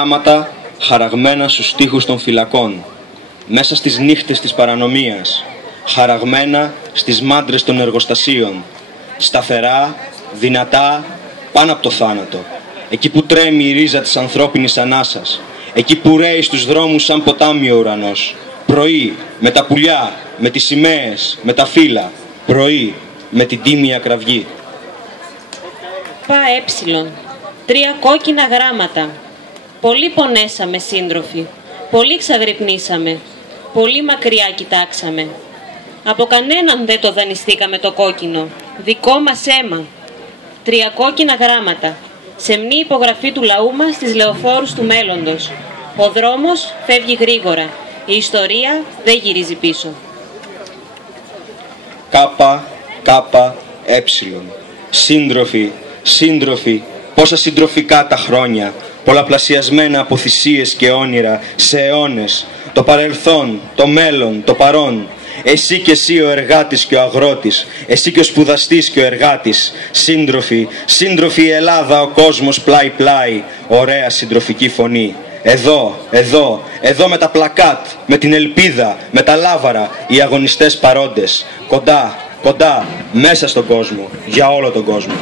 Γράμματα χαραγμένα στους τοίχους των φυλακών, μέσα στις νύχτες της παρανομίας, χαραγμένα στις μάντρες των εργοστασίων, σταθερά, δυνατά, πάνω από το θάνατο, εκεί που τρέμει η ρίζα της ανθρώπινης ανάσας, εκεί που ρέει στους δρόμους σαν ποτάμι ο ουρανός, πρωί με τα πουλιά, με τις σημαίες, με τα φύλλα, πρωί με την τίμια κραυγή. Πα έψιλον, 3 κόκκινα γράμματα. Πολύ πονέσαμε, σύντροφοι, πολύ ξαγρυπνήσαμε, πολύ μακριά κοιτάξαμε. Από κανέναν δεν το δανειστήκαμε το κόκκινο, δικό μας αίμα. 3 κόκκινα γράμματα, σεμνή υπογραφή του λαού μας στις λεωφόρους του μέλλοντος. Ο δρόμος φεύγει γρήγορα, η ιστορία δεν γυρίζει πίσω. Κάπα, κάπα, έψιλον. Σύντροφοι, σύντροφοι, πόσα συντροφικά τα χρόνια, πολλαπλασιασμένα από θυσίες και όνειρα σε αιώνες, το παρελθόν, το μέλλον, το παρόν. Εσύ και εσύ ο εργάτης και ο αγρότης, εσύ και ο σπουδαστής και ο εργάτης, σύντροφοι, σύντροφοι η Ελλάδα, ο κόσμος πλάι πλάι, ωραία συντροφική φωνή. Εδώ, εδώ, εδώ με τα πλακάτ, με την ελπίδα, με τα λάβαρα, οι αγωνιστές παρόντες, κοντά, κοντά, μέσα στον κόσμο, για όλο τον κόσμο.